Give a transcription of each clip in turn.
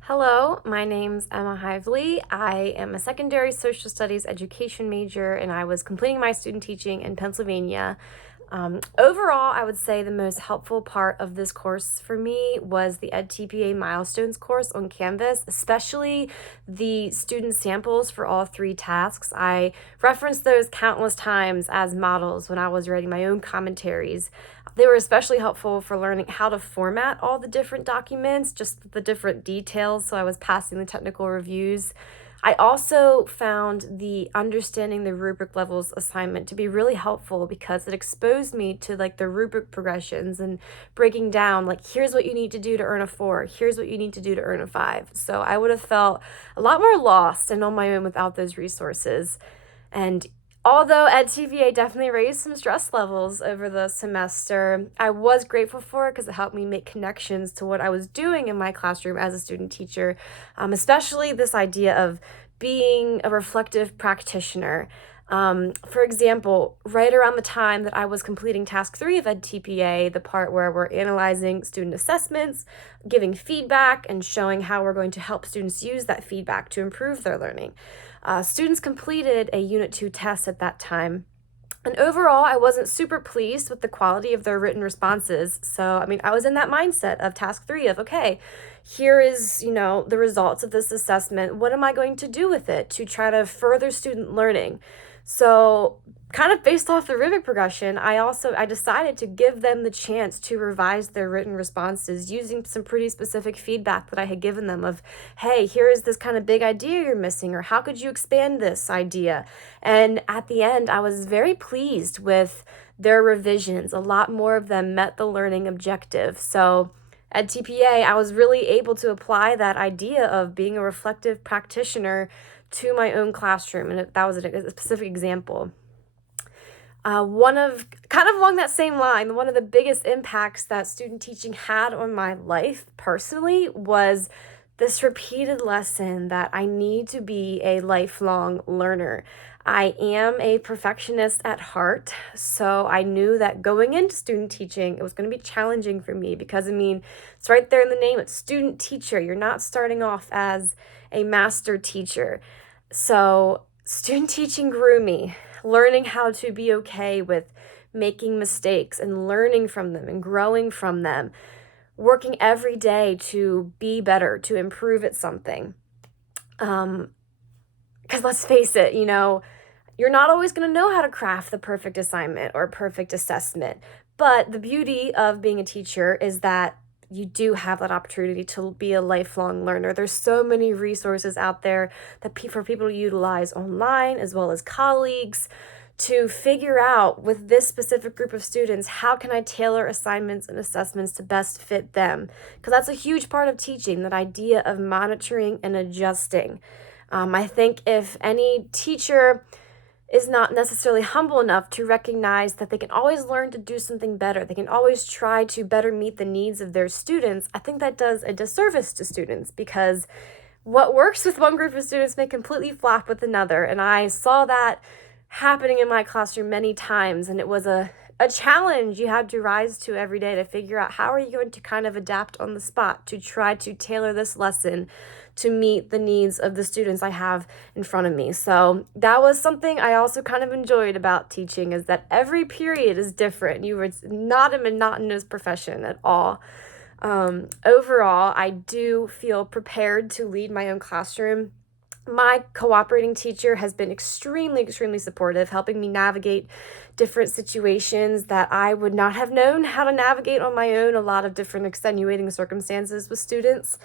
Hello, my name's Emma Hively. I am a secondary social studies education major, and I was completing my student teaching in Pennsylvania. Overall, I would say the most helpful part of this course for me was the EdTPA milestones course on Canvas, especially the student samples for all three tasks. I referenced those countless times as models when I was writing my own commentaries. They were especially helpful for learning how to format all the different documents, just the different details, so I was passing the technical reviews. I also found the understanding the rubric levels assignment to be really helpful because it exposed me to the rubric progressions and breaking down here's what you need to do to earn a 4, here's what you need to do to earn a 5. So I would have felt a lot more lost and on my own without those resources. And although EdTPA definitely raised some stress levels over the semester, I was grateful for it because it helped me make connections to what I was doing in my classroom as a student teacher, especially this idea of being a reflective practitioner. For example, right around the time that I was completing task 3 of EdTPA, the part where we're analyzing student assessments, giving feedback, and showing how we're going to help students use that feedback to improve their learning. Students completed a Unit 2 test at that time. And overall, I wasn't super pleased with the quality of their written responses. So, I was in that mindset of task 3 of, okay, here is, the results of this assessment. What am I going to do with it to try to further student learning? So, kind of based off the rubric progression, I decided to give them the chance to revise their written responses using some pretty specific feedback that I had given them of, hey, here is this kind of big idea you're missing, or how could you expand this idea? And at the end, I was very pleased with their revisions. A lot more of them met the learning objective. So at TPA, I was really able to apply that idea of being a reflective practitioner to my own classroom, and that was a specific example. Kind of along that same line, one of the biggest impacts that student teaching had on my life personally was this repeated lesson that I need to be a lifelong learner. I am a perfectionist at heart, so I knew that going into student teaching, it was going to be challenging for me because, it's right there in the name, it's student teacher. You're not starting off as a master teacher. So student teaching grew me, learning how to be okay with making mistakes and learning from them and growing from them, working every day to be better, to improve at something. Because let's face it, you're not always going to know how to craft the perfect assignment or perfect assessment. But the beauty of being a teacher is that you do have that opportunity to be a lifelong learner. There's so many resources out there for people to utilize online as well as colleagues to figure out with this specific group of students, how can I tailor assignments and assessments to best fit them? Because that's a huge part of teaching, that idea of monitoring and adjusting. I think if any teacher is not necessarily humble enough to recognize that they can always learn to do something better, they can always try to better meet the needs of their students, I think that does a disservice to students because what works with one group of students may completely flop with another. And I saw that happening in my classroom many times, and it was a challenge you had to rise to every day to figure out how are you going to kind of adapt on the spot to try to tailor this lesson to meet the needs of the students I have in front of me. So that was something I also kind of enjoyed about teaching, is that every period is different. It's not a monotonous profession at all. Overall, I do feel prepared to lead my own classroom. My cooperating teacher has been extremely, extremely supportive, helping me navigate different situations that I would not have known how to navigate on my own, a lot of different extenuating circumstances with students.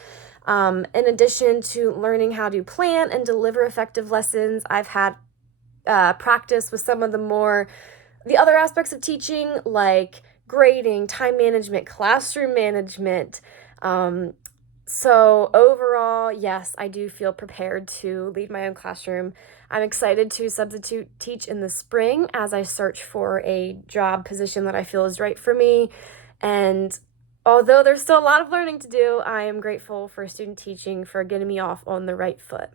In addition to learning how to plan and deliver effective lessons, I've had practice with some of the other aspects of teaching, like grading, time management, classroom management. So overall, yes, I do feel prepared to lead my own classroom. I'm excited to substitute teach in the spring as I search for a job position that I feel is right for me. And although there's still a lot of learning to do, I am grateful for student teaching for getting me off on the right foot.